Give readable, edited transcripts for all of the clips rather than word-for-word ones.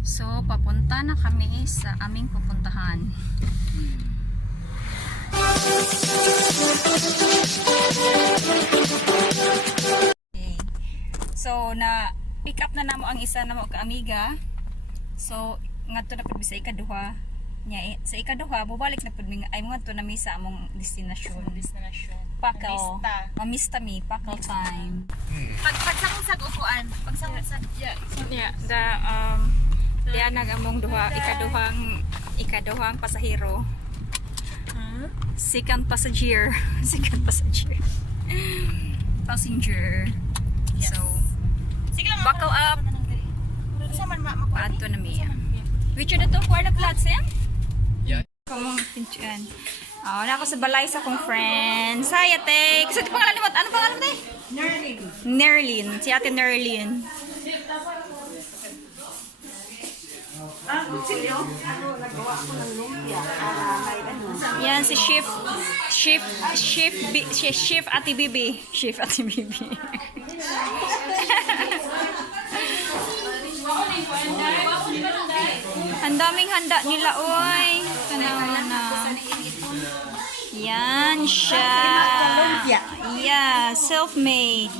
So, papunta na kami sa aming pupuntahan. Okay. So, na pick up na namo ang isa na mo ka-amiga. So, ngadto na pud sa ikaduha. Nya sa ikaduha, bubalik na pud mi ay ngadto na mi sa among destinasyon. Pakal. Mamista mi, pakal time. Pagsangusag upuan. Pagsangusag. Yeah, diyan nagamong duha, ikaduhang pasahero. Second passenger. Passenger. Yes. So, Sige lang. buckle up. Sama man Paadto na mi. Which are the two for the plats, eh? Yeah. Kumong pintuan. Oh, na ako sa balay sa akong friends. Hi, ate. Kasi ito pangalan mo. Ano pangalan mo, ate? Nerlin. Si ate Nerlin. Yan si Chef Ate Bibi. Chef Ate Bibi. Ang daming handa nila, oy. Tanawa na. Yan siya. Yeah, self-made.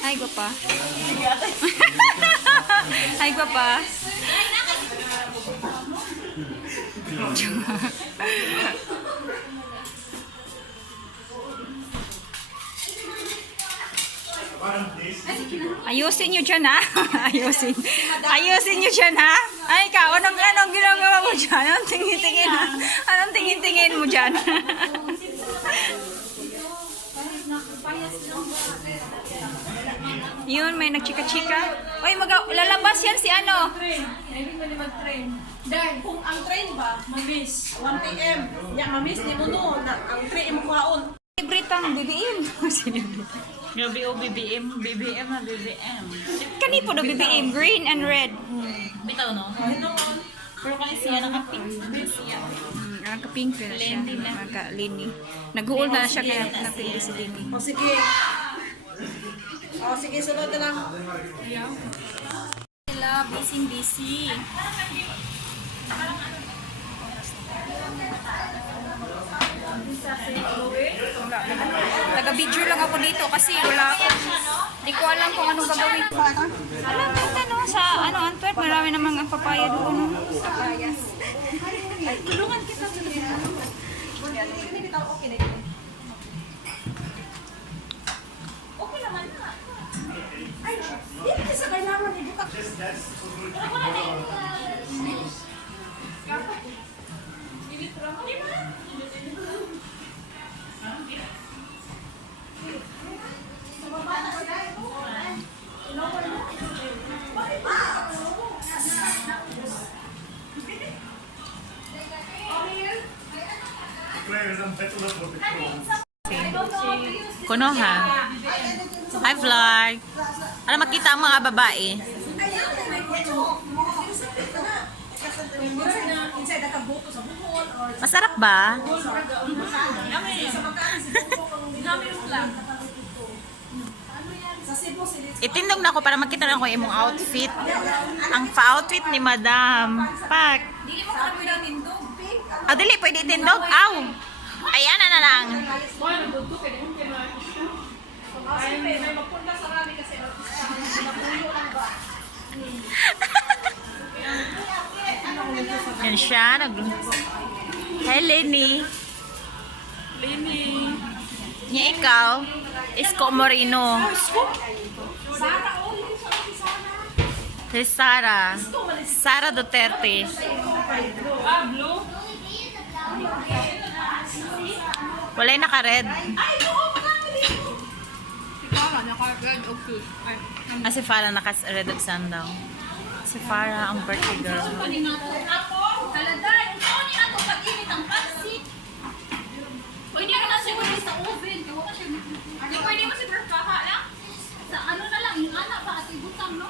Ay, guapa. Ay, guapa. Ayusin nyo dyan, ha? Ayusin nyo dyan, ha? Ay, ikaw, anong ginagawa mo dyan? Anong tingin-tingin, ha? Anong tingin-tingin mo dyan? Yun, may nagchika-chika. Uy, lalabas yan si ano? Maybe mo mag-train. Dahil kung ang train ba, mamiss, 1 p.m. Ya, mamiss ni mo no, ang train mo kaon. Libritang BBM. BBM na BBM. Kani po na BBM, green and red. Bitaw no? Pero kasi siya naka-pink. Siya. Ang ka-pink na siya. Naka-lini. Nag-uol na siya kaya napili si Lini. O sige. O sige, sunod na lang. Sila, busy. Taga-video lang ako dito kasi wala ako. Hindi ko alam kung anong gagawin ko. Alam mo no, sa Antwerp, marami namang ang papaya doon. No? Papayas. Ay, tulungan kita. Okay naman na. Ay, hindi kasi kailangan ibuka. Kuno ha. Hi vlog. Ano makita ang mga babae? Masarap ba? Itindog na ako para makita na ako imong outfit. Ang pa-outfit ni Madam. Pak. Ah, dili pwede itindog. Aw. Ayan na lang. Yan siya. Hi, Lenny. Niya ikaw. Isko Moreno. Si Sara. Sara Duterte. Wala yung naka-red. Ah, si Farah naka-red at sundown. Si Farah ang birthday girl. Pwede ka na siguro sa oven. Pwede mo siguro kaka lang. Sa ano na lang, yung anak pa at ibutang, no?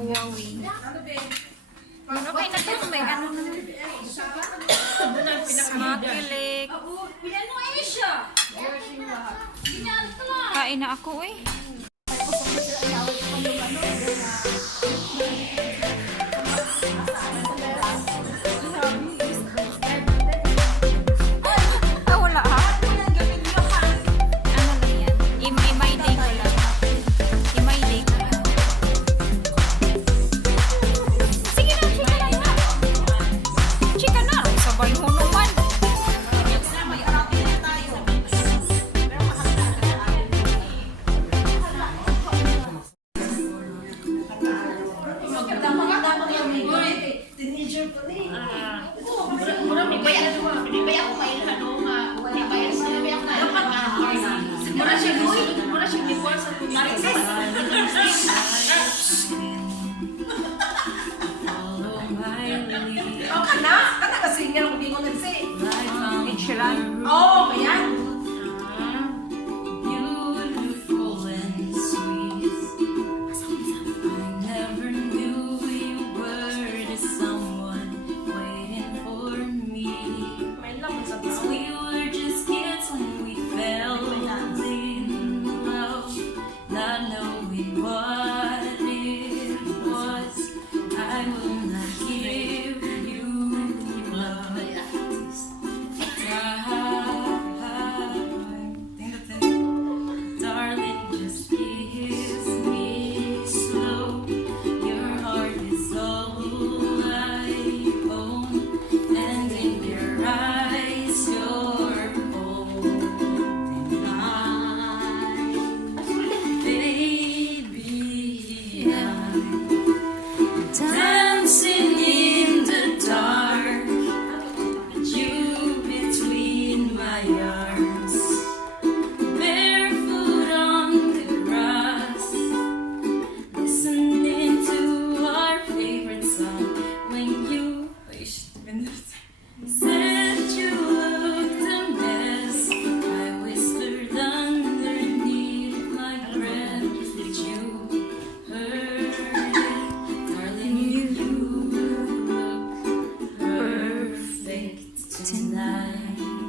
Huawei. Okay na to, may ano na. Smakilik. Kain na ako eh. Ah, wala ha? Ano na yan? Imay day ko lang. Imay day ko lang. Sige na, chika na. Chika na. Sabay mo naman. Oh, kana kasi nga ako bingon nagsi. Echelon. Oh, kaya. Beautiful and sweet. I never knew you were the someone waiting for me. May lamang sa We were just kids when we fell in love, not knowing what it was. I will not give you love. Darling, just kiss me slow. Your heart is all I own, and in your eyes, you're holding mine. Baby, I'm dancing in the dark. You between my arms, barefoot on the grass, listening to our favorite song. When you said you looked a mess, I whispered underneath my breath. Did you heard it, darling? You look perfect tonight.